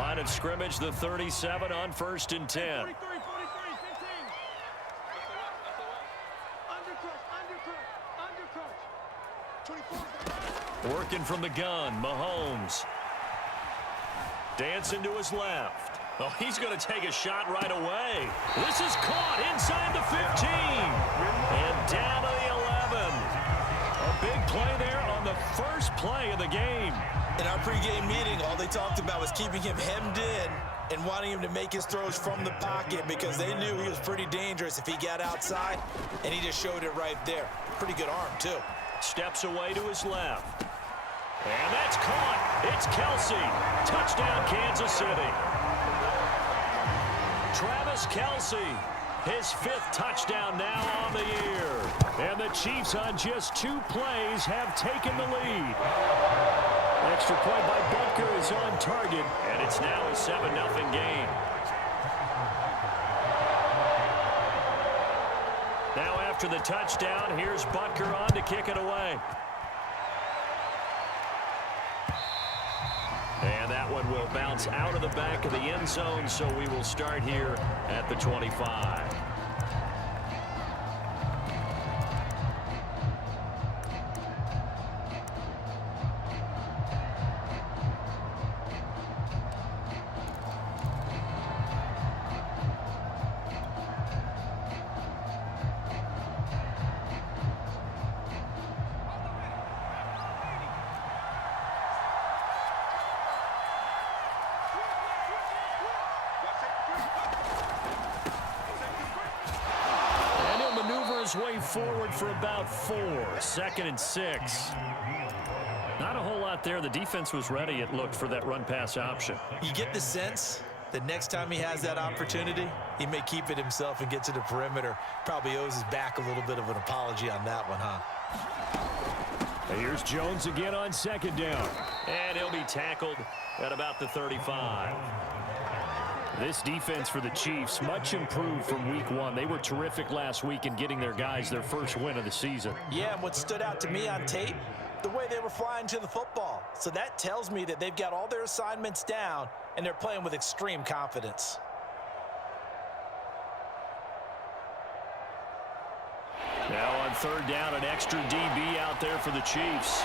Line of scrimmage, the 37 on 1st and 10. Working from the gun, Mahomes. Dancing to his left. Oh, he's going to take a shot right away. This is caught inside the 15. And down to the 11. A big play there on the first play of the game. In our pregame meeting, all they talked about was keeping him hemmed in and wanting him to make his throws from the pocket because they knew he was pretty dangerous if he got outside, and he just showed it right there. Pretty good arm, too. Steps away to his left. And that's caught. It's Kelsey. Touchdown, Kansas City. Travis Kelsey, his 5th touchdown now on the year. And the Chiefs on just 2 plays have taken the lead. Extra point by Butker is on target, and it's now a 7-0 game. Now after the touchdown, here's Butker on to kick it away. And that one will bounce out of the back of the end zone, so we will start here at the 25. Way forward for about 4. 2nd and 6. Not a whole lot there. The defense was ready, it looked, for that run-pass option. You get the sense that next time he has that opportunity, he may keep it himself and get to the perimeter. Probably owes his back a little bit of an apology on that one, huh? Here's Jones again on 2nd down. And he'll be tackled at about the 35. This defense for the Chiefs, much improved from week 1. They were terrific last week in getting their guys their first win of the season. Yeah, and what stood out to me on tape, the way they were flying to the football. So that tells me that they've got all their assignments down, and they're playing with extreme confidence. Now on 3rd down, an extra DB out there for the Chiefs.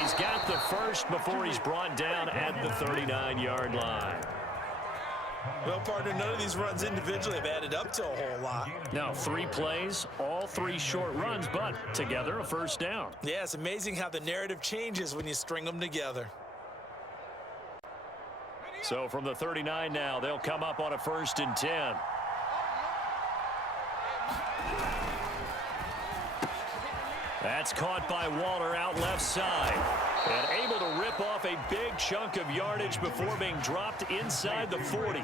He's got the first before he's brought down at the 39-yard line. Well, partner, none of these runs individually have added up to a whole lot. Now 3 plays, all 3 short runs, but together a 1st down. Yeah, it's amazing how the narrative changes when you string them together. So from the 39 now, they'll come up on a 1st and 10. That's caught by Waller out left side. And able to rip off a big chunk of yardage before being dropped inside the 40.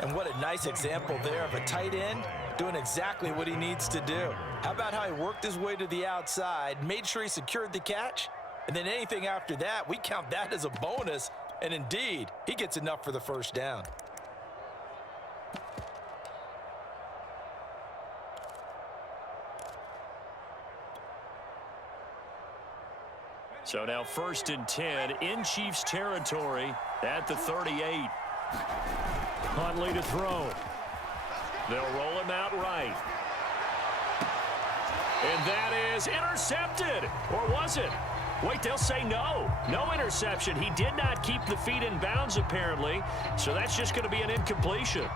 And what a nice example there of a tight end doing exactly what he needs to do. How about how he worked his way to the outside, made sure he secured the catch, and then anything after that, we count that as a bonus. And indeed, he gets enough for the 1st down. So now 1st and 10 in Chiefs territory at the 38. Huntley to throw. They'll roll him out right. And that is intercepted. Or was it? Wait, they'll say no. No interception. He did not keep the feet in bounds, apparently. So that's just going to be an incompletion.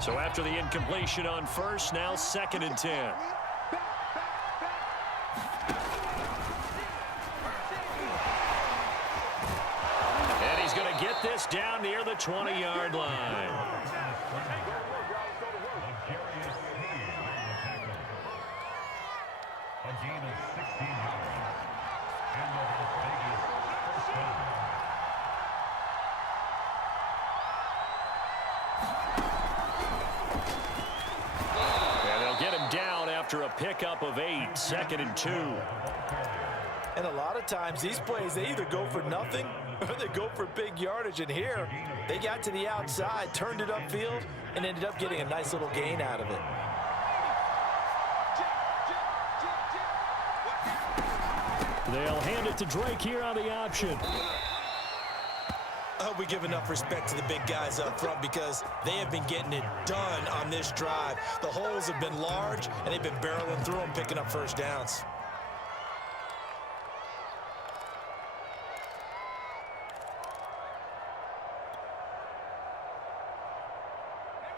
So after the incompletion on 1st, now 2nd and 10. And he's going to get this down near the 20-yard line. After a pickup of 8, 2nd and 2. And a lot of times these plays, they either go for nothing or they go for big yardage. And here, they got to the outside, turned it upfield, and ended up getting a nice little gain out of it. They'll hand it to Drake here on the option. I hope we give enough respect to the big guys up front because they have been getting it done on this drive. The holes have been large, and they've been barreling through them, picking up first downs.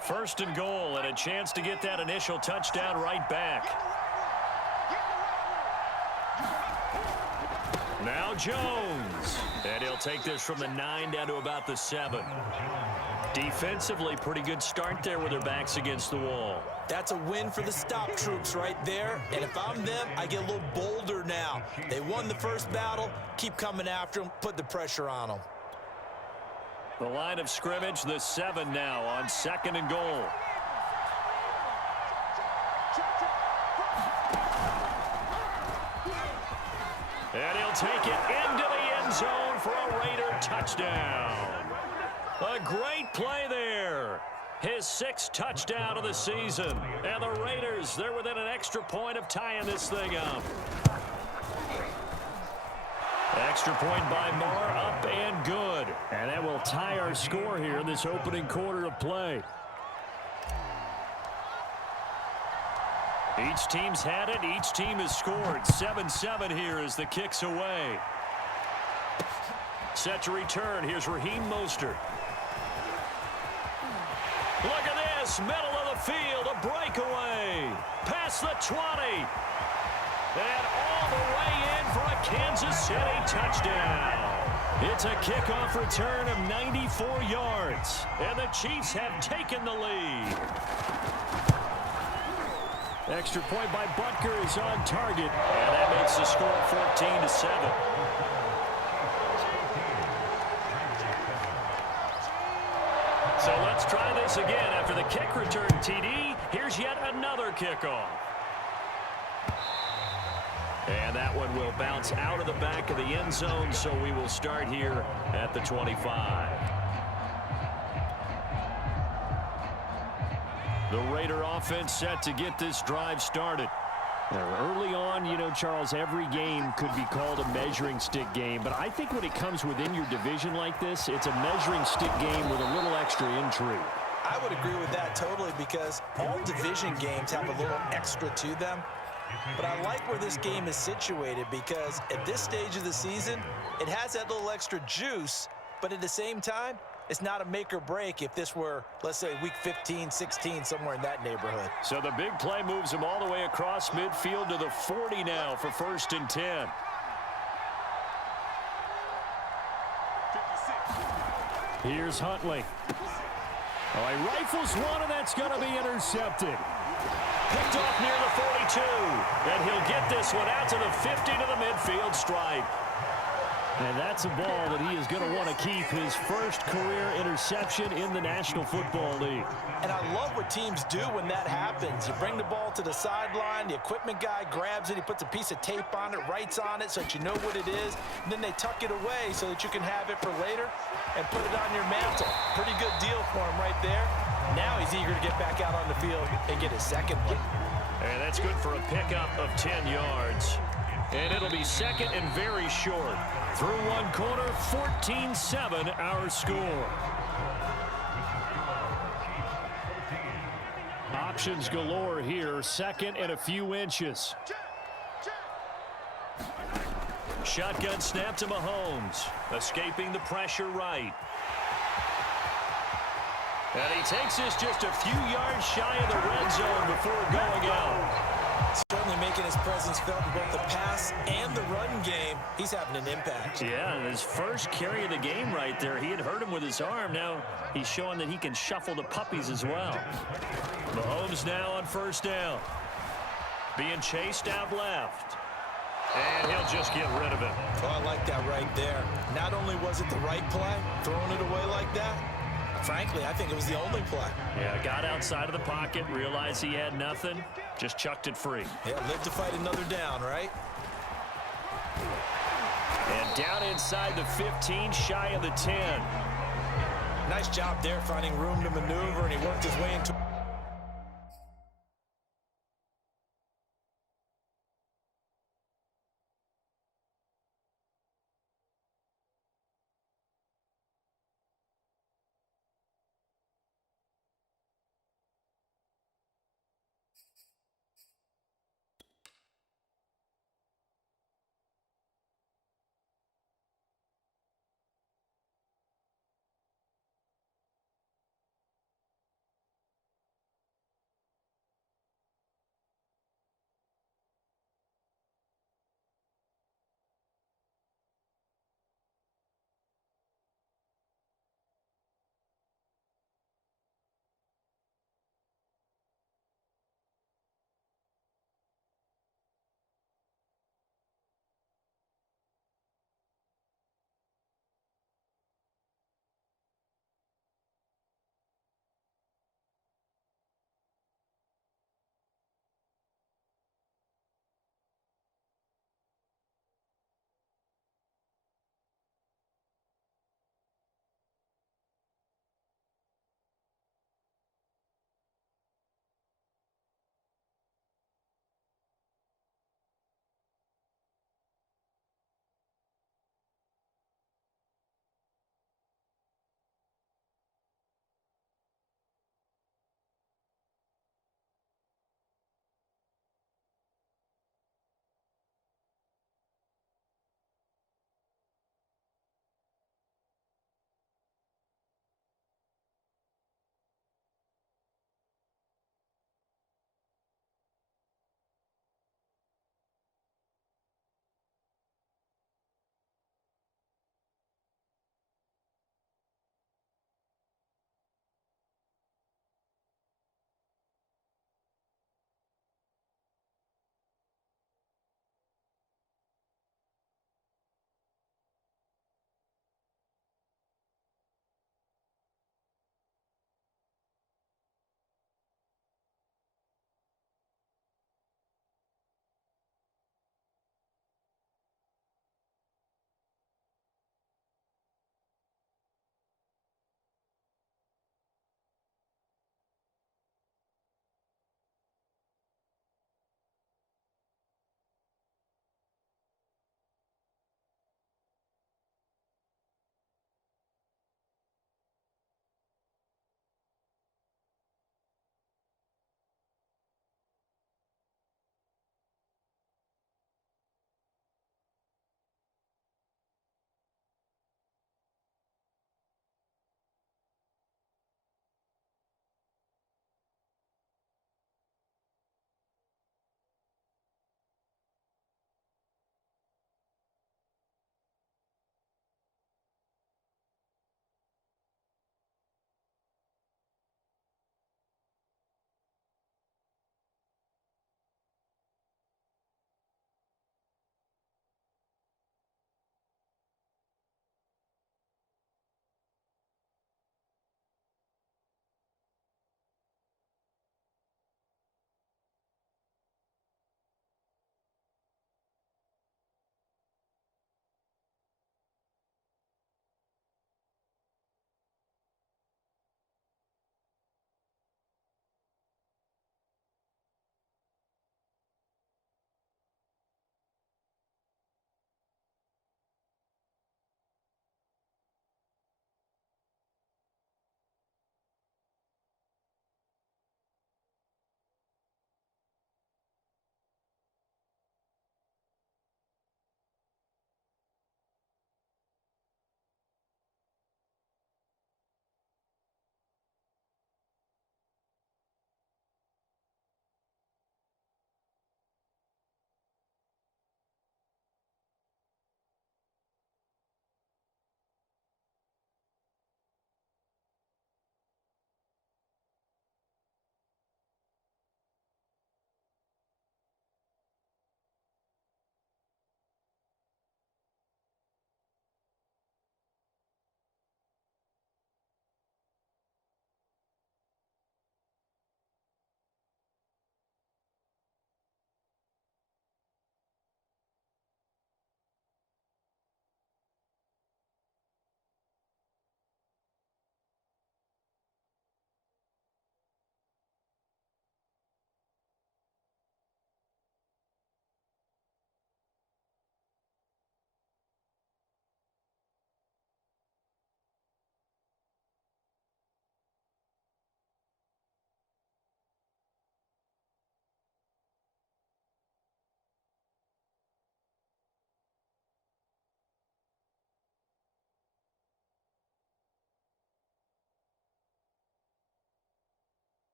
First and goal, and a chance to get that initial touchdown right back. Now Jones. And he'll take this from the 9 down to about the 7. Defensively, pretty good start there with their backs against the wall. That's a win for the stop troops right there. And if I'm them, I get a little bolder now. They won the first battle. Keep coming after them. Put the pressure on them. The line of scrimmage, the 7 now on 2nd and goal. And he'll take it into the end zone for a Raider touchdown. A great play there. His 6th touchdown of the season. And the Raiders, they're within an extra point of tying this thing up. Extra point by Moore, up and good. And that will tie our score here in this opening quarter of play. Each team's had it. Each team has scored. 7-7 here as the kick's away. Set to return. Here's Raheem Mostert. Look at this. Middle of the field. A breakaway. Past the 20. And all the way in for a Kansas City touchdown. It's a kickoff return of 94 yards. And the Chiefs have taken the lead. Extra point by Butker is on target. And that makes the score 14-7. So let's try this again. After the kick return TD, here's yet another kickoff. And that one will bounce out of the back of the end zone, so we will start here at the 25. The Raider offense set to get this drive started. Now, early on, you know, Charles, every game could be called a measuring stick game, but I think when it comes within your division like this, it's a measuring stick game with a little extra intrigue. I would agree with that totally because all division games have a little extra to them. But I like where this game is situated because at this stage of the season, it has that little extra juice, but at the same time, it's not a make or break if this were, let's say, week 15, 16, somewhere in that neighborhood. So the big play moves them all the way across midfield to the 40 now for 1st and 10. Here's Huntley. Oh, he rifles one, and that's going to be intercepted. Picked off near the 42. And he'll get this one out to the 50 to the midfield stripe. And that's a ball that he is going to want to keep, his first career interception in the National Football League. And I love what teams do when that happens. You bring the ball to the sideline, the equipment guy grabs it, he puts a piece of tape on it, writes on it so that you know what it is, and then they tuck it away so that you can have it for later and put it on your mantle. Pretty good deal for him right there. Now he's eager to get back out on the field and get his second one. And that's good for a pickup of 10 yards. And it'll be second and very short. Through one quarter, 14-7 our score. Options galore here. Second and a few inches. Shotgun snap to Mahomes. Escaping the pressure right. And he takes this just a few yards shy of the red zone before going out. Certainly making his presence felt in both the pass and the run game. He's having an impact. Yeah, his first carry of the game right there. He had hurt him with his arm. Now he's showing that he can shuffle the puppies as well. Mahomes now on 1st down. Being chased out left. And he'll just get rid of it. Oh, I like that right there. Not only was it the right play, throwing it away like that, frankly, I think it was the only play. Yeah, got outside of the pocket, realized he had nothing, just chucked it free. Yeah, live to fight another down, right? And down inside the 15, shy of the 10. Nice job there finding room to maneuver, and he worked his way into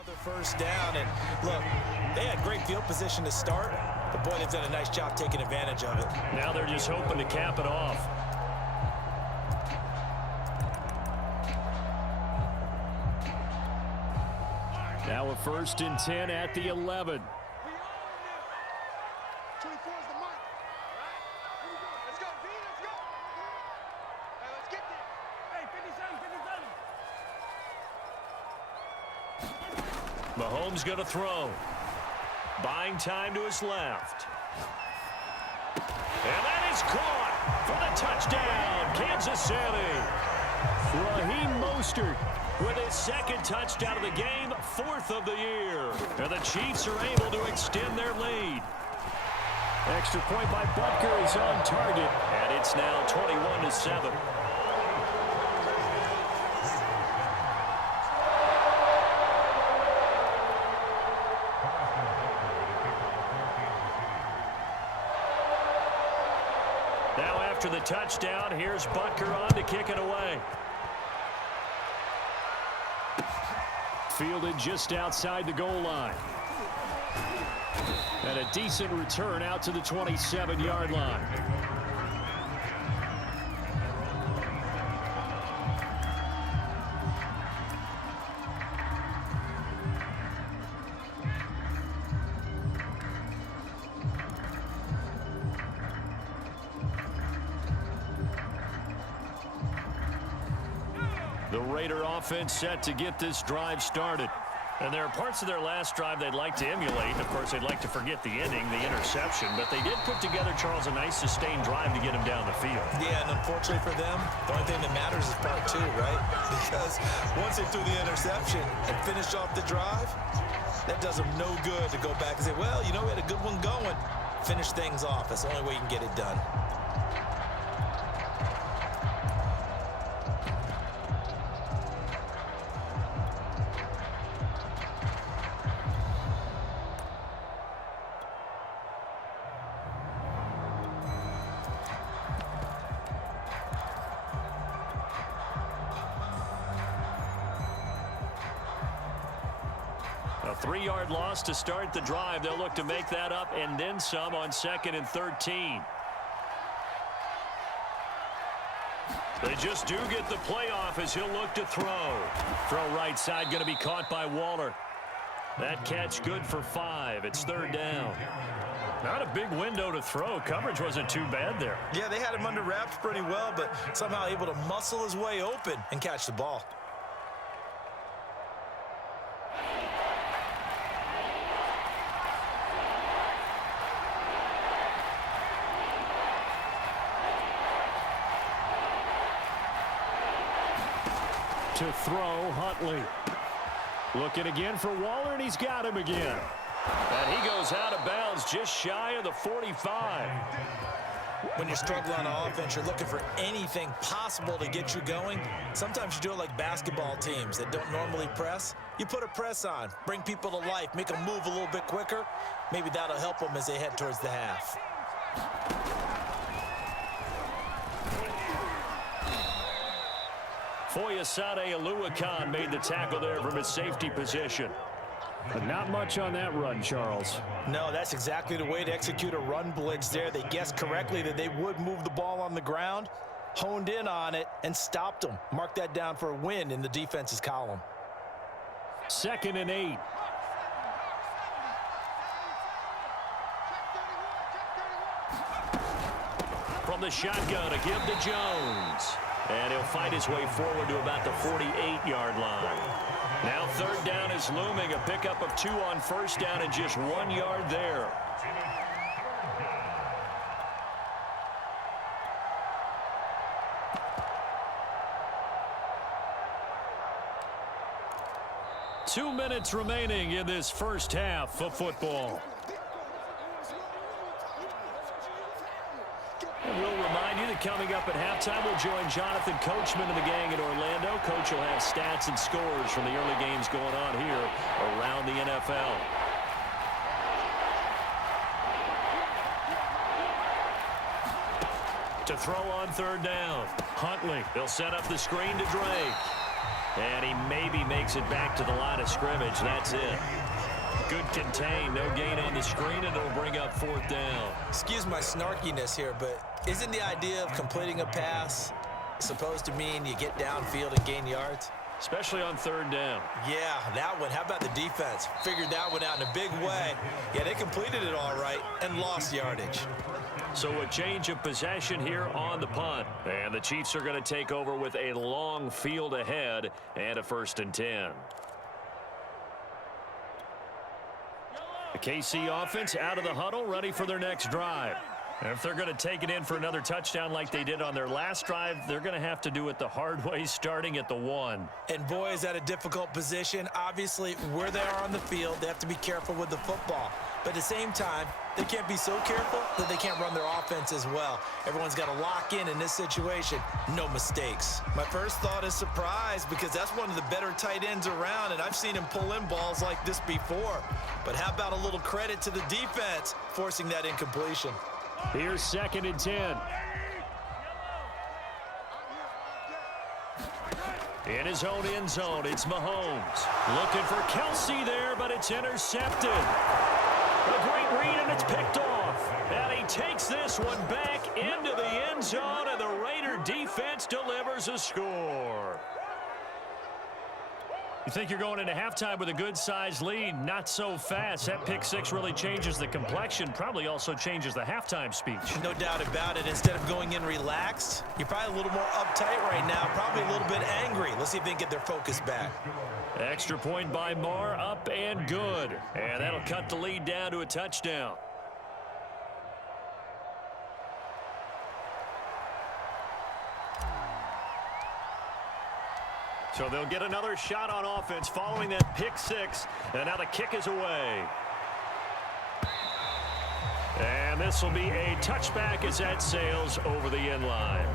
Another first down, and look, they had great field position to start, but boy, they've done a nice job taking advantage of it. Now they're just hoping to cap it off. Now a 1st and 10 at the 11. Mahomes going to throw. Buying time to his left. And that is caught for the touchdown, Kansas City. Raheem Mostert with his 2nd touchdown of the game, 4th of the year. And the Chiefs are able to extend their lead. Extra point by Butker is on target, and it's now 21-7. Now after the touchdown, here's Butker on to kick it away. Fielded just outside the goal line. And a decent return out to the 27-yard line. The Raider offense set to get this drive started. And there are parts of their last drive they'd like to emulate. Of course, they'd like to forget the ending, the interception. But they did put together, Charles, a nice sustained drive to get him down the field. Yeah, and unfortunately for them, the only thing that matters is part 2, right? Because once they threw the interception and finished off the drive, that does them no good to go back and say, well, you know, we had a good one going. Finish things off. That's the only way you can get it done. A 3-yard loss to start the drive. They'll look to make that up and then some on 2nd and 13. They just do get the playoff as he'll look to throw. Throw right side going to be caught by Waller. That catch good for 5. It's 3rd down. Not a big window to throw. Coverage wasn't too bad there. Yeah, they had him under wraps pretty well, but somehow able to muscle his way open and catch the ball. To throw, Huntley. Looking again for Waller, and he's got him again. And he goes out of bounds just shy of the 45. When you're struggling on offense, you're looking for anything possible to get you going. Sometimes you do it like basketball teams that don't normally press. You put a press on, bring people to life, make them move a little bit quicker. Maybe that'll help them as they head towards the half. Foyesade Oluwakan made the tackle there from his safety position. But not much on that run, Charles. No, that's exactly the way to execute a run blitz there. They guessed correctly that they would move the ball on the ground, honed in on it, and stopped them. Mark that down for a win in the defense's column. 2nd and 8. From the shotgun, a give to Jones. And he'll fight his way forward to about the 48-yard line. Now 3rd down is looming. A pickup of 2 on 1st down and just 1 yard there. Two minutes remaining in this first half of football. And we'll remind you that coming up at halftime, we'll join Jonathan Coachman and the gang in Orlando. Coach will have stats and scores from the early games going on here around the NFL. To throw on 3rd down. Huntley, they'll set up the screen to Drake. And he maybe makes it back to the line of scrimmage. That's it. Good contain. No gain on the screen, and it'll bring up 4th down. Excuse my snarkiness here, but isn't the idea of completing a pass supposed to mean you get downfield and gain yards? Especially on 3rd down. Yeah, that one. How about the defense? Figured that one out in a big way. Yeah, they completed it all right and lost yardage. So a change of possession here on the punt. And the Chiefs are going to take over with a long field ahead and a 1st and 10. The KC offense out of the huddle, ready for their next drive. And if they're going to take it in for another touchdown like they did on their last drive, they're going to have to do it the hard way, starting at the 1. And boy, is that a difficult position. Obviously, where they are on the field, they have to be careful with the football. But at the same time, they can't be so careful that they can't run their offense as well. Everyone's got to lock in this situation. No mistakes. My first thought is surprise, because that's one of the better tight ends around, and I've seen him pull in balls like this before. But how about a little credit to the defense forcing that incompletion? Here's 2nd and 10. In his own end zone, it's Mahomes. Looking for Kelsey there, but it's intercepted. A great read, and it's picked off. And he takes this one back into the end zone, and the Raider defense delivers a score. You think you're going into halftime with a good-sized lead? Not so fast. That pick 6 really changes the complexion, probably also changes the halftime speech. No doubt about it. Instead of going in relaxed, you're probably a little more uptight right now, probably a little bit angry. Let's see if they can get their focus back. Extra point by Marr, up and good. And that'll cut the lead down to a touchdown. So they'll get another shot on offense following that pick 6. And now the kick is away. And this will be a touchback as that sails over the end line.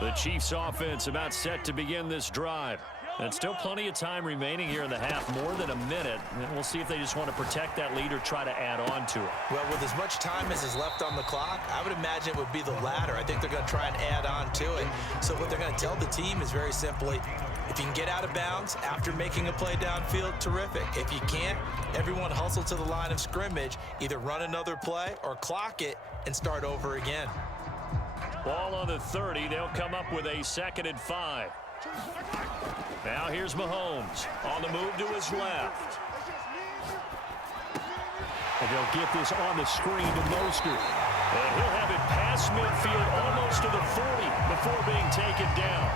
The Chiefs offense about set to begin this drive. And still plenty of time remaining here in the half, more than a minute. And we'll see if they just want to protect that lead or try to add on to it. Well, with as much time as is left on the clock, I would imagine it would be the latter. I think they're going to try and add on to it. So what they're going to tell the team is very simply, if you can get out of bounds after making a play downfield, terrific. If you can't, everyone hustle to the line of scrimmage, either run another play or clock it and start over again. Ball on the 30. They'll come up with a 2nd and 5. Now here's Mahomes on the move to his left. And they'll get this on the screen to Mostert. And he'll have it past midfield almost to the 40 before being taken down.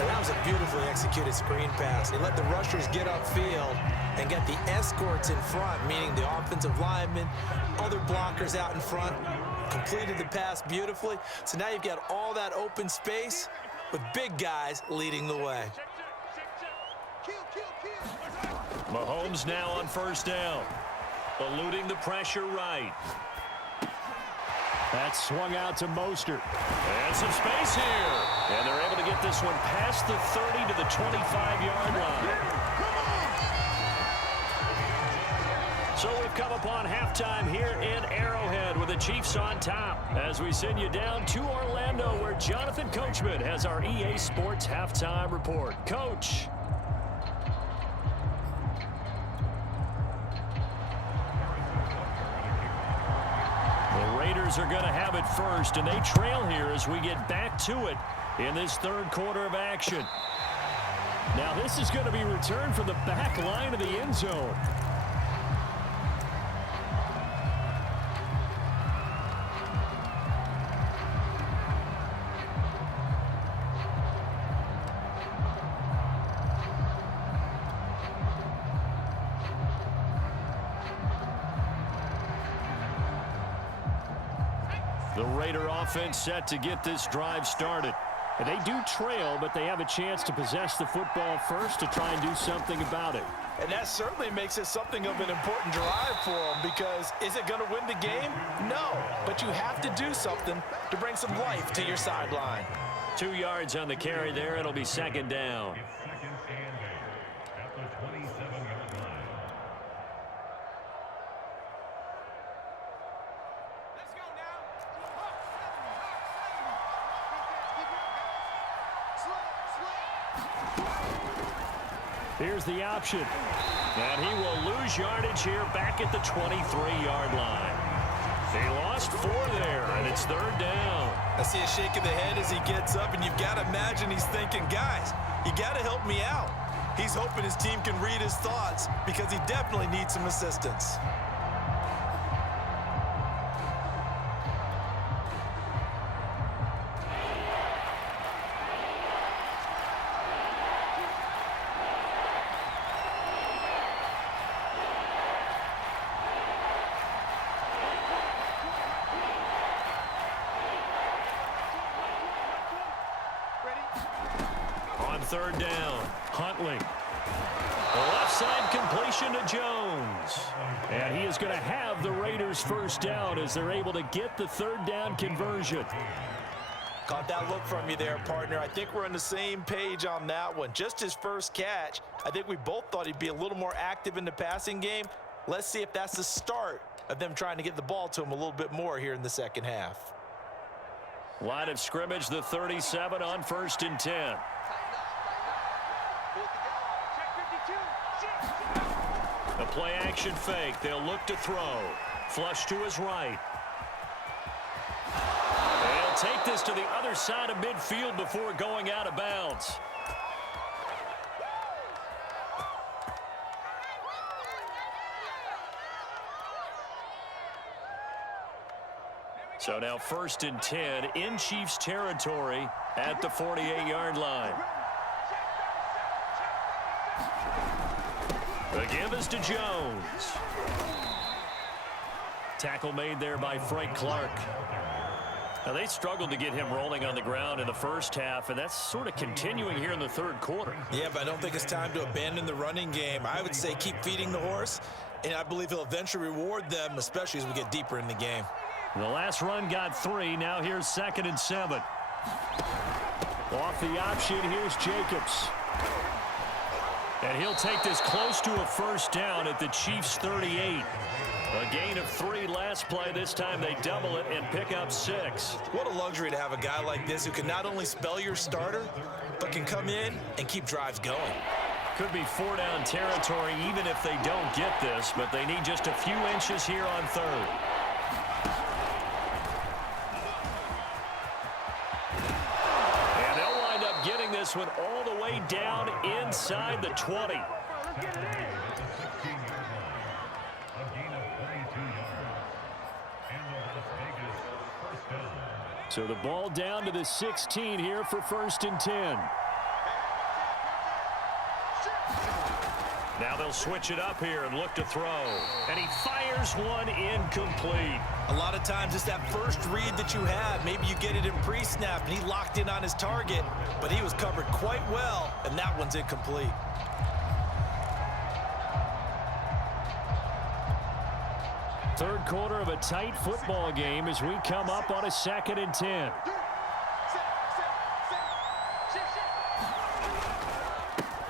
And that was a beautifully executed screen pass. They let the rushers get upfield and get the escorts in front, meaning the offensive linemen, other blockers out in front, completed the pass beautifully. So now you've got all that open space with big guys leading the way. Mahomes now on 1st down. Eluding the pressure right. That's swung out to Mostert. And some space here. And they're able to get this one past the 30 to the 25-yard line. So we've come upon halftime here in Arrowhead with the Chiefs on top as we send you down to Orlando where Jonathan Coachman has our EA Sports halftime report. Coach. The Raiders are going to have it first, and they trail here as we get back to it in this 3rd quarter of action. Now this is going to be returned from the back line of the end zone. The Raider offense set to get this drive started. And they do trail, but they have a chance to possess the football first to try and do something about it. And that certainly makes it something of an important drive for them, because is it going to win the game? No, but you have to do something to bring some life to your sideline. 2 yards on the carry there. It'll be 2nd down. Here's the option. And he will lose yardage here back at the 23-yard line. He lost 4 there, and it's 3rd down. I see a shake of the head as he gets up, and you've got to imagine he's thinking, guys, you got to help me out. He's hoping his team can read his thoughts because he definitely needs some assistance. On 3rd down, Huntley. The left side completion to Jones. And he is going to have the Raiders first down as they're able to get the 3rd down conversion. Caught that look from you there, partner. I think we're on the same page on that one. Just his first catch. I think we both thought he'd be a little more active in the passing game. Let's see if that's the start of them trying to get the ball to him a little bit more here in the second half. Line of scrimmage, the 37 on 1st and 10. A play action fake. They'll look to throw. Flush to his right. They'll take this to the other side of midfield before going out of bounds. So now 1st and 10 in Chiefs territory at the 48-yard line. The give is to Jones. Tackle made there by Frank Clark. Now they struggled to get him rolling on the ground in the first half, and that's sort of continuing here in the 3rd quarter. Yeah, but I don't think it's time to abandon the running game. I would say keep feeding the horse, and I believe he'll eventually reward them, especially as we get deeper in the game. The last run got 3. Now here's 2nd and 7. Off the option, here's Jacobs. And he'll take this close to a first down at the Chiefs' 38. A gain of 3 last play. This time they double it and pick up 6. What a luxury to have a guy like this who can not only spell your starter, but can come in and keep drives going. Could be 4-down territory even if they don't get this, but they need just a few inches here on 3rd. And they'll wind up getting this one all the way down inside the 20. So the ball down to the 16 here for 1st and 10. Now they'll switch it up here and look to throw. And he fires one incomplete. A lot of times it's that first read that you have. Maybe you get it in pre-snap and he locked in on his target, but he was covered quite well, and that one's incomplete. Third quarter of a tight football game as we come up on a 2nd and 10.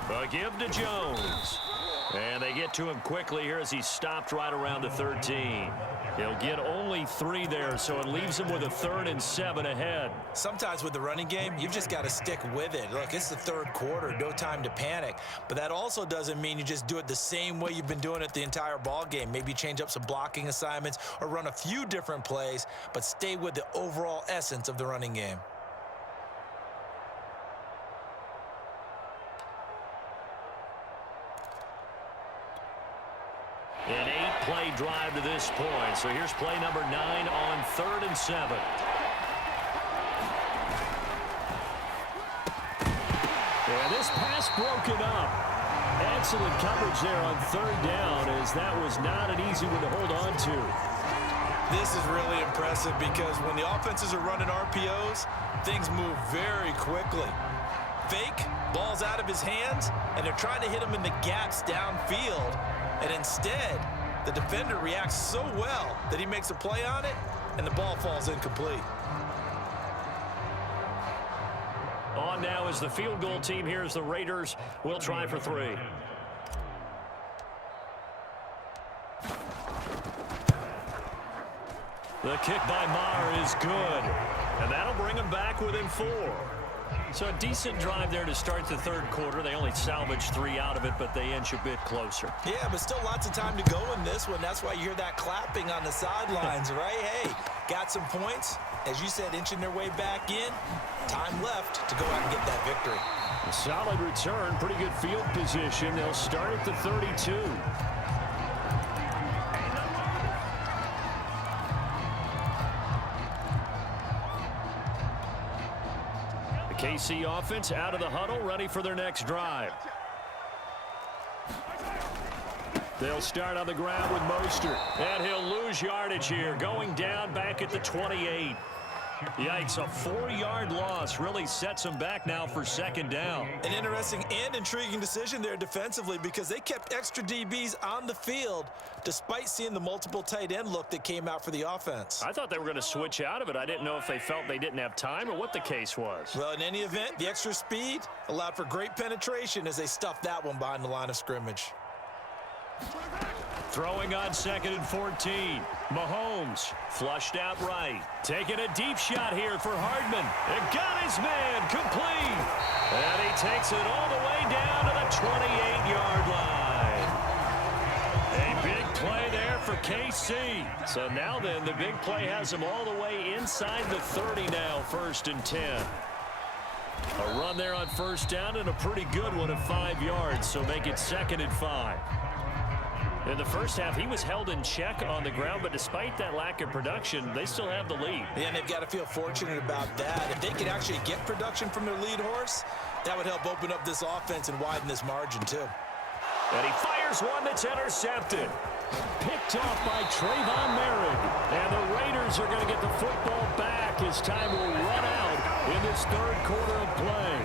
A give to Jones. And they get to him quickly here as he stopped right around the 13. He'll get only 3 there, so it leaves him with a 3rd and 7 ahead. Sometimes with the running game, you've just got to stick with it. Look, it's the 3rd quarter, no time to panic. But that also doesn't mean you just do it the same way you've been doing it the entire ball game. Maybe change up some blocking assignments or run a few different plays, but stay with the overall essence of the running game. An 8-play drive to this point. So here's play number 9 on 3rd and 7. And this pass broken up. Excellent coverage there on 3rd down, as that was not an easy one to hold on to. This is really impressive because when the offenses are running RPOs, things move very quickly. Fake, ball's out of his hands, and they're trying to hit him in the gaps downfield. And instead, the defender reacts so well that he makes a play on it, and the ball falls incomplete. On now is the field goal team. Here's the Raiders. We'll try for 3. The kick by Maher is good. And that'll bring him back within 4. So a decent drive there to start the third quarter. They only salvaged 3 out of it, but they inch a bit closer. Yeah, but still lots of time to go in this one. That's why you hear that clapping on the sidelines, right? Hey, got some points. As you said, inching their way back in. Time left to go out and get that victory. A solid return, pretty good field position. They'll start at the 32. The KC offense out of the huddle, ready for their next drive. They'll start on the ground with Mostert, and he'll lose yardage here, going down back at the 28. Yikes, a 4-yard loss really sets them back now for second down. An interesting and intriguing decision there defensively because they kept extra DBs on the field despite seeing the multiple tight end look that came out for the offense. I thought they were going to switch out of it. I didn't know if they felt they didn't have time or what the case was. Well, in any event, the extra speed allowed for great penetration as they stuffed that one behind the line of scrimmage. Throwing on 2nd and 14. Mahomes flushed out right. Taking a deep shot here for Hardman. It got his man complete. And he takes it all the way down to the 28-yard line. A big play there for KC. So now then, the big play has him all the way inside the 30 now, 1st and 10. A run there on 1st down and a pretty good one of 5 yards, so make it 2nd and 5. In the first half, he was held in check on the ground, but despite that lack of production, they still have the lead. Yeah, and they've got to feel fortunate about that. If they could actually get production from their lead horse, that would help open up this offense and widen this margin, too. And he fires one that's intercepted. Picked off by Trayvon Merritt. And the Raiders are going to get the football back as time will run out in this third quarter of play.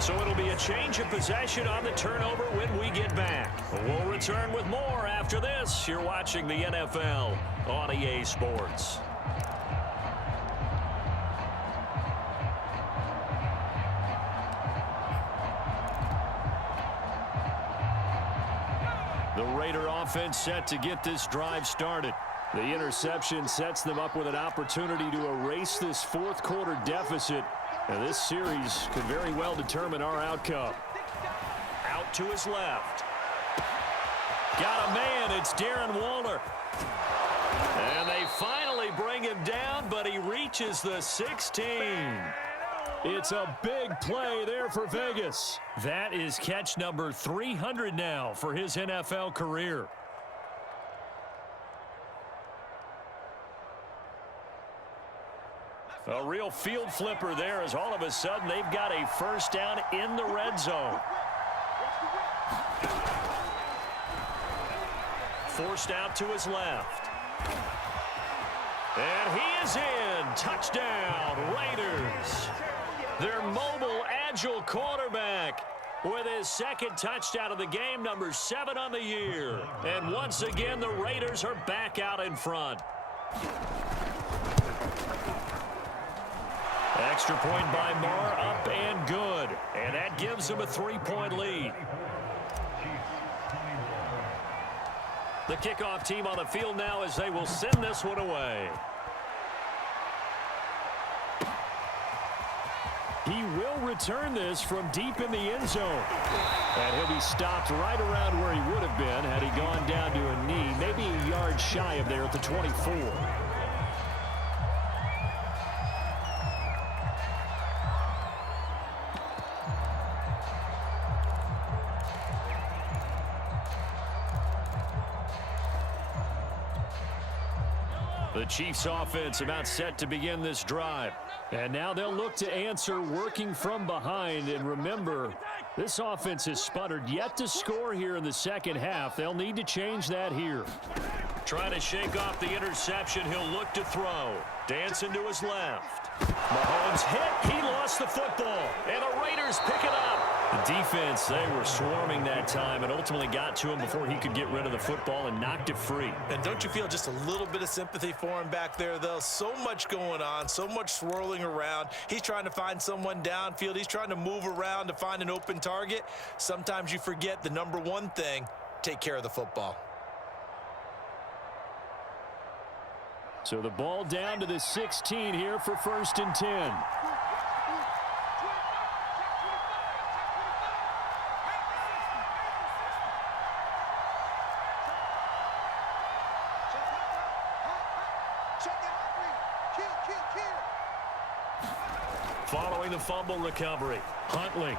So it'll be a change of possession on the turnover when we get back. We'll return with more after this. You're watching the NFL on EA Sports. The Raider offense set to get this drive started. The interception sets them up with an opportunity to erase this fourth quarter deficit. And this series could very well determine our outcome. Out to his left. Got a man. It's Darren Waller. And they finally bring him down, but he reaches the 16. It's a big play there for Vegas. That is catch number 300 now for his NFL career. A real field flipper there as all of a sudden they've got a first down in the red zone. Forced out to his left. And he is in. Touchdown, Raiders. Their mobile, agile quarterback with his second touchdown of the game, number 7 on the year. And once again, the Raiders are back out in front. Extra point by Marr, up and good. And that gives them a 3-point lead. The kickoff team on the field now as they will send this one away. He will return this from deep in the end zone. And he'll be stopped right around where he would have been had he gone down to a knee, maybe a yard shy of there at the 24. The Chiefs offense about set to begin this drive. And now they'll look to answer working from behind. And remember, this offense has sputtered yet to score here in the second half. They'll need to change that here. Trying to shake off the interception. He'll look to throw. Dancing to his left. Mahomes hit. He lost the football. And the Raiders pick it up. The defense, they were swarming that time and ultimately got to him before he could get rid of the football and knocked it free. And don't you feel just a little bit of sympathy for him back there, though? So much going on, so much swirling around. He's trying to find someone downfield. He's trying to move around to find an open target. Sometimes you forget the number one thing, take care of the football. So the ball down to the 16 here for 1st and 10. Following the fumble recovery, Huntley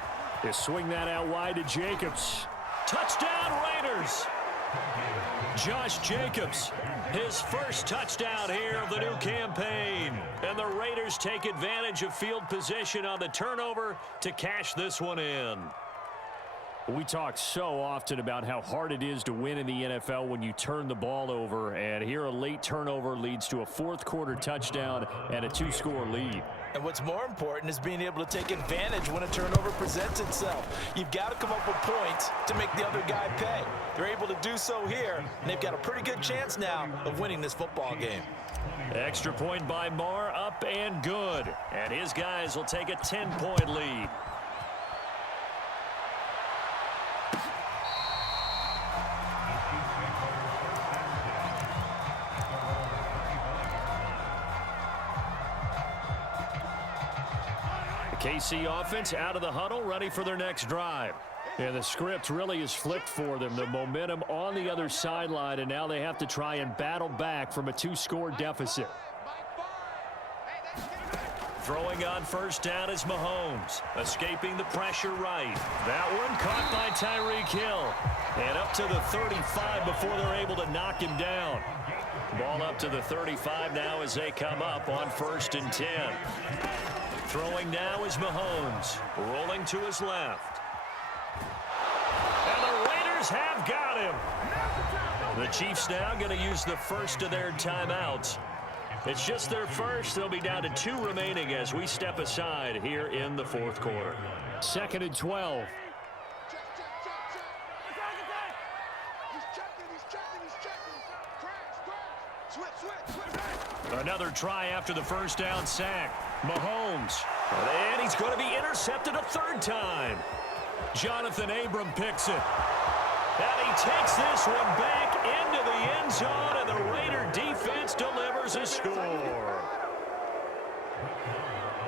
is swing that out wide to Jacobs. Touchdown Raiders! Josh Jacobs, his first touchdown here of the new campaign. And the Raiders take advantage of field position on the turnover to cash this one in. We talk so often about how hard it is to win in the NFL when you turn the ball over. And here a late turnover leads to a fourth quarter touchdown and a 2-score lead. And what's more important is being able to take advantage when a turnover presents itself. You've got to come up with points to make the other guy pay. They're able to do so here, and they've got a pretty good chance now of winning this football game. Extra point by Marr, up and good. And his guys will take a 10-point lead. KC offense out of the huddle, ready for their next drive. And the script really is flipped for them. The momentum on the other sideline, and now they have to try and battle back from a 2-score deficit. Throwing on first down is Mahomes, escaping the pressure right. That one caught by Tyreek Hill. And up to the 35 before they're able to knock him down. Ball up to the 35 now as they come up on 1st and 10. Throwing now is Mahomes, rolling to his left. And the Raiders have got him. The Chiefs now going to use the first of their timeouts. It's just their first. They'll be down to 2 remaining as we step aside here in the fourth quarter. 2nd and 12. Another try after the first down sack. Mahomes. And he's going to be intercepted a 3rd time. Jonathan Abram picks it. And he takes this one back into the end zone, and the Raider defense delivers a score.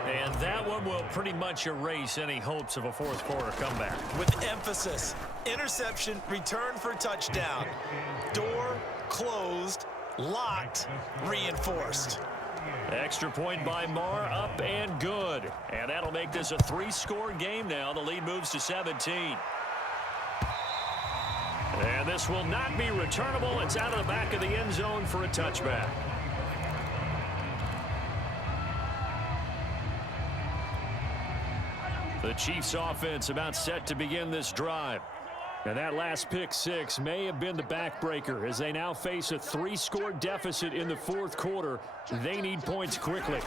And that one will pretty much erase any hopes of a fourth quarter comeback. With emphasis, interception, return for touchdown. Door closed, locked, reinforced. Extra point by Marr, up and good. And that'll make this a 3-score game now. The lead moves to 17. And this will not be returnable. It's out of the back of the end zone for a touchback. The Chiefs offense about set to begin this drive. And that last pick 6 may have been the backbreaker as they now face a 3-score deficit in the fourth quarter. They need points quickly.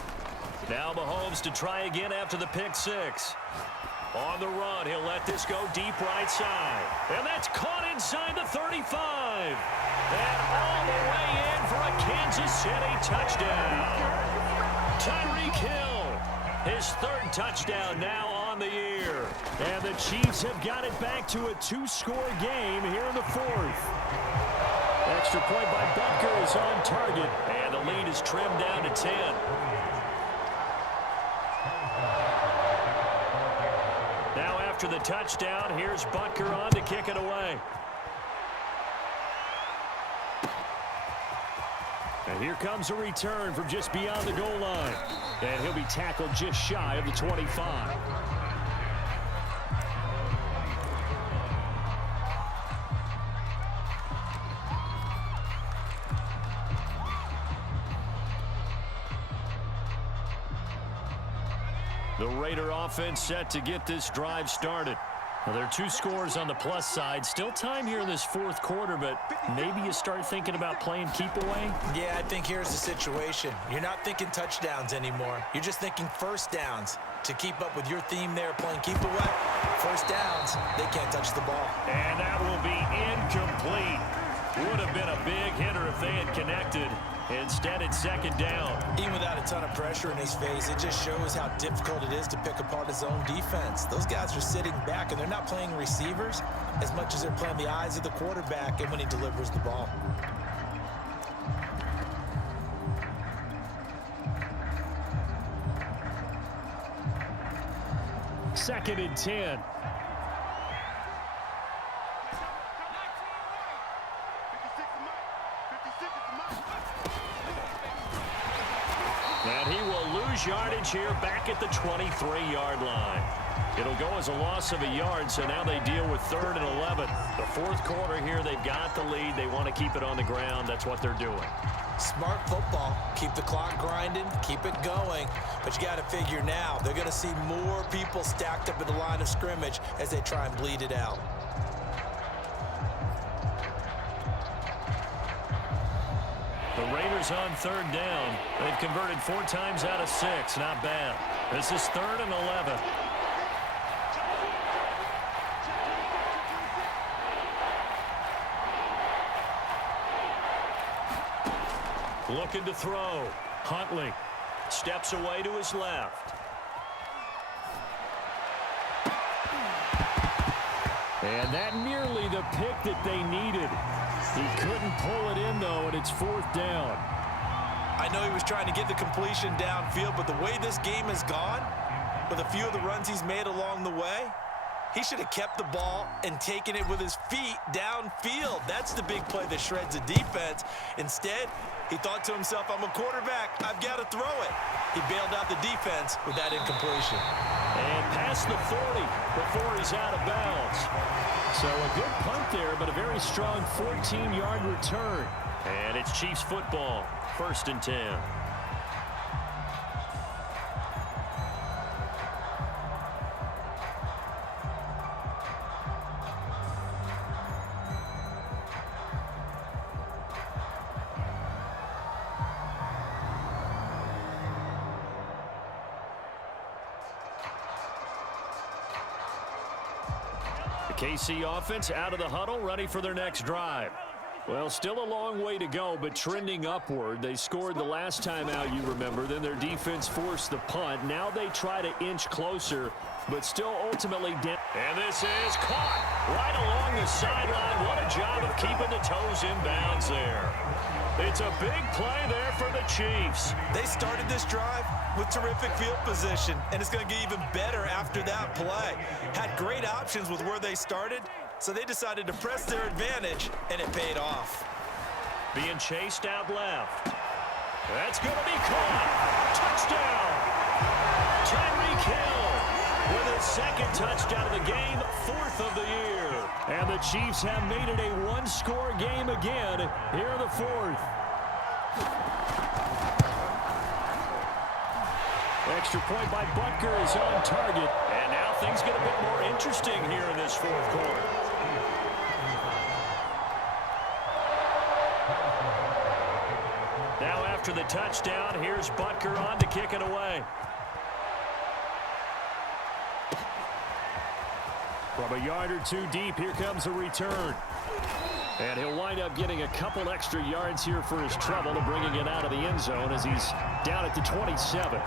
Now Mahomes to try again after the pick 6. On the run, he'll let this go deep right side. And that's caught inside the 35. And all the way in for a Kansas City touchdown. Tyreek Hill, his 3rd touchdown now on the year. And the Chiefs have got it back to a 2-score game here in the 4th. Extra point by Butker is on target. And the lead is trimmed down to 10. Now after the touchdown, here's Butker on to kick it away. And here comes a return from just beyond the goal line. And he'll be tackled just shy of the 25. The Raider offense set to get this drive started. Well, there are 2 scores on the plus side. Still time here in this fourth quarter, but maybe you start thinking about playing keep away? Yeah, I think here's the situation. You're not thinking touchdowns anymore. You're just thinking first downs. To keep up with your theme there, playing keep away, first downs, they can't touch the ball. And that will be incomplete. Would have been a big hitter if they had connected. Instead, it's 2nd down. Even without a ton of pressure in his face, it just shows how difficult it is to pick apart his own defense. Those guys are sitting back, and they're not playing receivers as much as they're playing the eyes of the quarterback and when he delivers the ball. Second and 10. lose yardage here back at the 23-yard line. It'll go as a loss of a yard, so now they deal with 3rd and 11. The fourth quarter here, they've got the lead. They want to keep it on the ground. That's what they're doing. Smart football. Keep the clock grinding, keep it going. But you got to figure now, they're going to see more people stacked up at the line of scrimmage as they try and bleed it out. The Raiders on 3rd down. They've converted 4 times out of 6. Not bad. This is 3rd and 11. Looking to throw. Huntley steps away to his left. And that nearly the pick that they needed. He couldn't pull it in, though, and it's 4th down. I know he was trying to get the completion downfield, but the way this game has gone, with a few of the runs he's made along the way, he should have kept the ball and taken it with his feet downfield. That's the big play that shreds the defense. Instead, he thought to himself, I'm a quarterback, I've got to throw it. He bailed out the defense with that incompletion. And past the 40 before he's out of bounds. So a good punt there, but a very strong 14-yard return. And it's Chiefs football, 1st and 10. The KC offense out of the huddle, ready for their next drive. Well, still a long way to go, but trending upward. They scored the last time out, you remember. Then their defense forced the punt. Now they try to inch closer, but still ultimately down. And this is caught right along the sideline. What a job of keeping the toes in bounds there. It's a big play there for the Chiefs. They started this drive with terrific field position, and it's going to get even better after that play. Had great options with where they started, so they decided to press their advantage, and it paid off. Being chased out left. That's going to be caught. Touchdown. Tyreek Hill with his 2nd touchdown of the game, 4th of the year. And the Chiefs have made it a one-score game again here in the 4th. Extra point by Butker is on target. And now things get a bit more interesting here in this 4th quarter. Now after the touchdown, here's Butker on to kick it away. From a yard or 2 deep, here comes a return. And he'll wind up getting a couple extra yards here for his trouble and bringing it out of the end zone as he's down at the 27.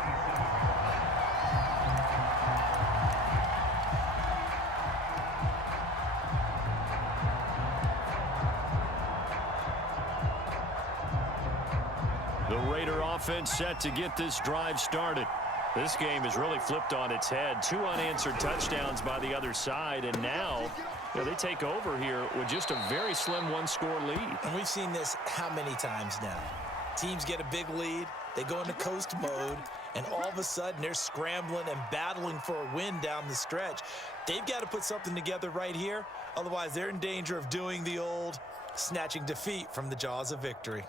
The Raider offense set to get this drive started. This game has really flipped on its head. 2 unanswered touchdowns by the other side, and now they take over here with just a very slim 1-score lead. And we've seen this how many times now? Teams get a big lead, they go into coast mode, and all of a sudden they're scrambling and battling for a win down the stretch. They've got to put something together right here, otherwise they're in danger of doing the old snatching defeat from the jaws of victory.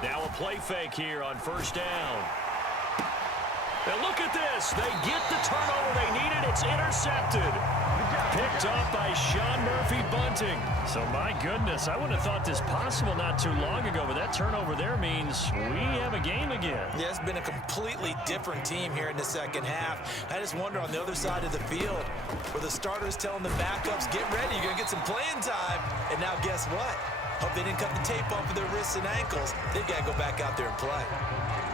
Now a play fake here on 1st down. And look at this. They get the turnover they needed. It's intercepted. Picked off by Sean Murphy-Bunting. So, my goodness, I wouldn't have thought this possible not too long ago, but that turnover there means we have a game again. Yeah, it's been a completely different team here in the 2nd half. I just wonder on the other side of the field, where the starters telling the backups, get ready, you're going to get some playing time. And now guess what? Hope they didn't cut the tape off of their wrists and ankles. They've got to go back out there and play.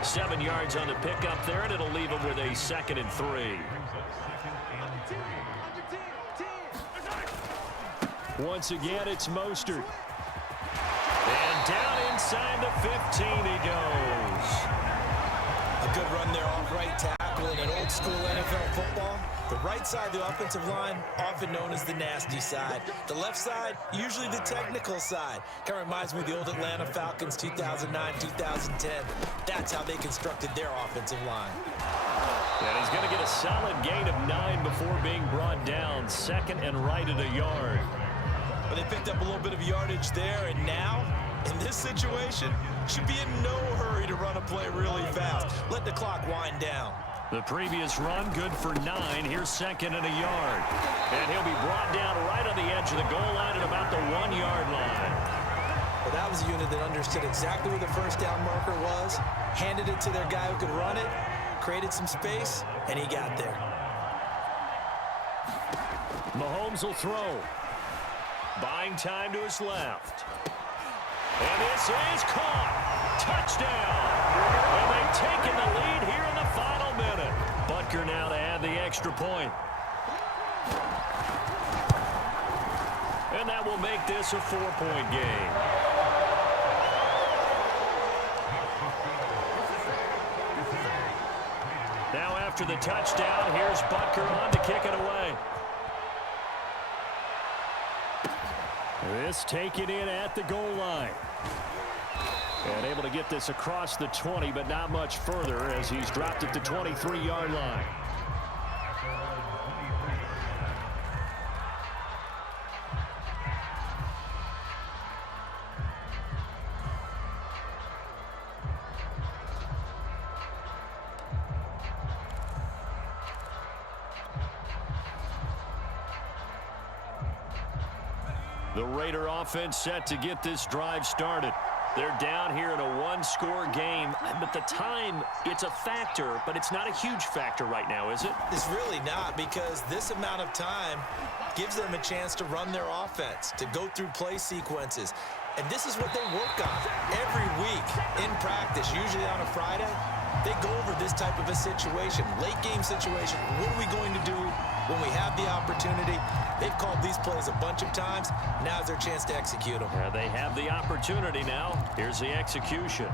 7 yards on the pickup there, and it'll leave them with a 2nd and 3. Once again, it's Mostert. And down inside the 15 he goes. A good run there off right tackle. tackle in an old-school NFL football, the right side of the offensive line, often known as the nasty side. The left side, usually the technical side. Kind of reminds me of the old Atlanta Falcons 2009, 2010. That's how they constructed their offensive line. And he's going to get a solid gain of 9 before being brought down. Second and right at a yard. But they picked up a little bit of yardage there, and now, in this situation, should be in no hurry to run a play really fast. Let the clock wind down. The previous run, good for 9. Here's second and a yard. And he'll be brought down right on the edge of the goal line at about the 1-yard line. Well, that was a unit that understood exactly where the first down marker was, handed it to their guy who could run it, created some space, and he got there. Mahomes will throw. Buying time to his left. And this is caught. Touchdown. And they've taken the lead here in the final minute. Butker now to add the extra point. And that will make this a 4-point game. Now after the touchdown, here's Butker on to kick it away. This taken in at the goal line. And able to get this across the 20, but not much further as he's dropped at the 23-yard line. The Raider offense set to get this drive started. They're down here in a one-score game, but the time, it's a factor, but it's not a huge factor right now, is it? It's really not, because this amount of time gives them a chance to run their offense, to go through play sequences. And this is what they work on every week in practice, usually on a Friday. They go over this type of a situation, late game situation. What are we going to do when we have the opportunity? They've called these plays a bunch of times. Now's their chance to execute them. Yeah, they have the opportunity now. Here's the execution.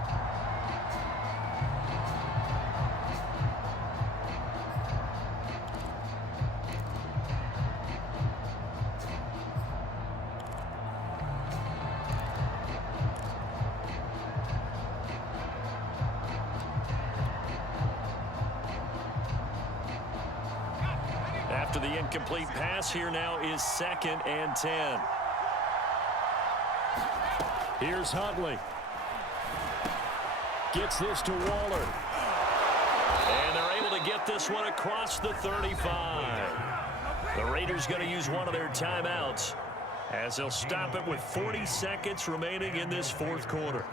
After the incomplete pass, here now is 2nd and 10. Here's Huntley. Gets this to Waller. And they're able to get this one across the 35. The Raiders going to use one of their timeouts as they'll stop it with 40 seconds remaining in this fourth quarter.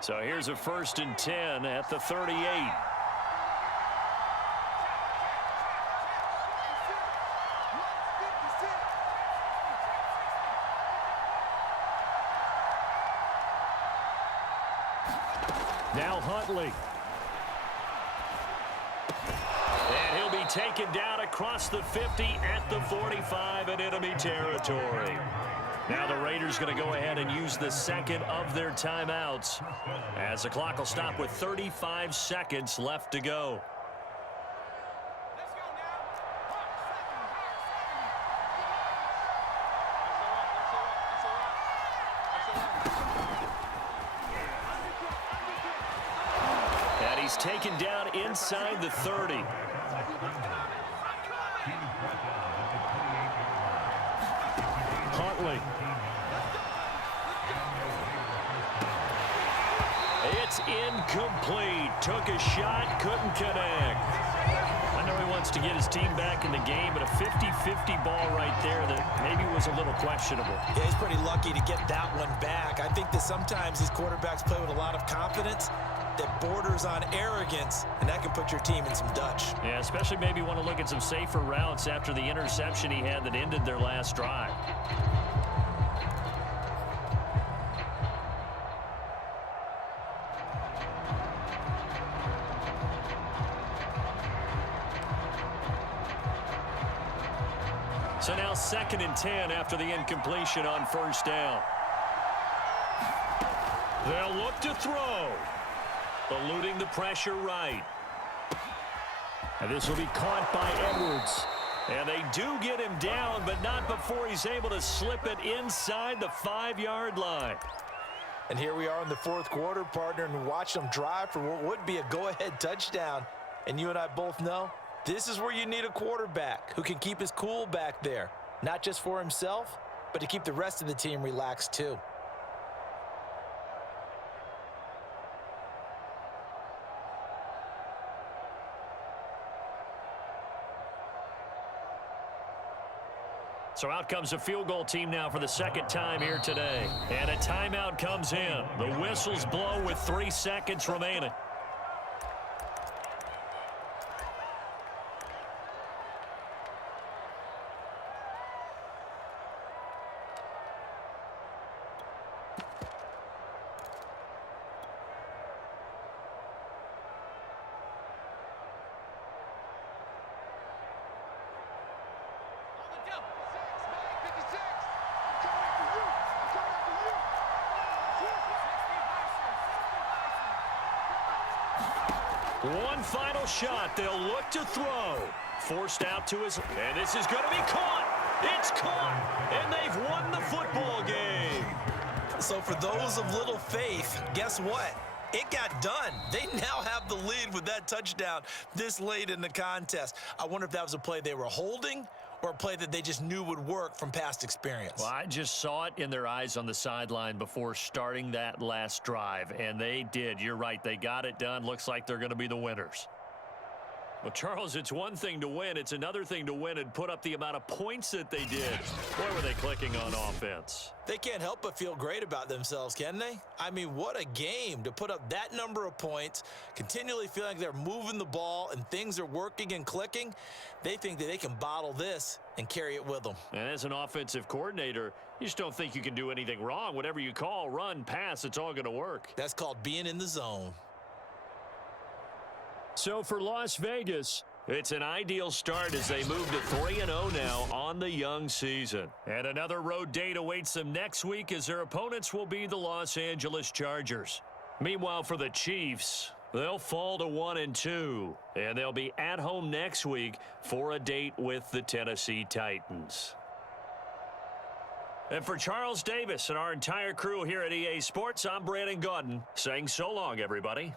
So here's a 1st and 10 at the 38. Now Huntley. And he'll be taken down across the 50 at the 45 in enemy territory. Now the Raiders going to go ahead and use the second of their timeouts as the clock will stop with 35 seconds left to go. And he's taken down inside the 30. Huntley. It's incomplete. Took a shot, couldn't connect. I know he wants to get his team back in the game, but a 50-50 ball right there that maybe was a little questionable. Yeah, he's pretty lucky to get that one back. I think that sometimes these quarterbacks play with a lot of confidence that borders on arrogance, and that can put your team in some Dutch. Yeah, especially maybe want to look at some safer routes after the interception he had that ended their last drive. So now 2nd and 10 after the incompletion on first down. They'll look to throw. Eluding the pressure right. And this will be caught by Edwards. And they do get him down, but not before he's able to slip it inside the 5-yard line. And here we are in the 4th quarter, partner, and watch them drive for what would be a go-ahead touchdown. And you and I both know this is where you need a quarterback who can keep his cool back there, not just for himself, but to keep the rest of the team relaxed too. So out comes a field goal team now for the 2nd time here today. And a timeout comes in. The whistles blow with 3 seconds remaining. One final shot. They'll look to throw. Forced out to his... And this is going to be caught. It's caught. And they've won the football game. So for those of little faith, guess what? It got done. They now have the lead with that touchdown this late in the contest. I wonder if that was a play they were holding or a play that they just knew would work from past experience. Well, I just saw it in their eyes on the sideline before starting that last drive, and they did. You're right. They got it done. Looks like they're going to be the winners. Well, Charles, it's one thing to win. It's another thing to win and put up the amount of points that they did. Boy, were they clicking on offense. They can't help but feel great about themselves, can they? I mean, what a game to put up that number of points, continually feeling like they're moving the ball and things are working and clicking. They think that they can bottle this and carry it with them. And as an offensive coordinator, you just don't think you can do anything wrong. Whatever you call, run, pass, it's all going to work. That's called being in the zone. So for Las Vegas, it's an ideal start as they move to 3-0 now on the young season. And another road date awaits them next week as their opponents will be the Los Angeles Chargers. Meanwhile, for the Chiefs, they'll fall to 1-2, and they'll be at home next week for a date with the Tennessee Titans. And for Charles Davis and our entire crew here at EA Sports, I'm Brandon Gaudin saying so long, everybody.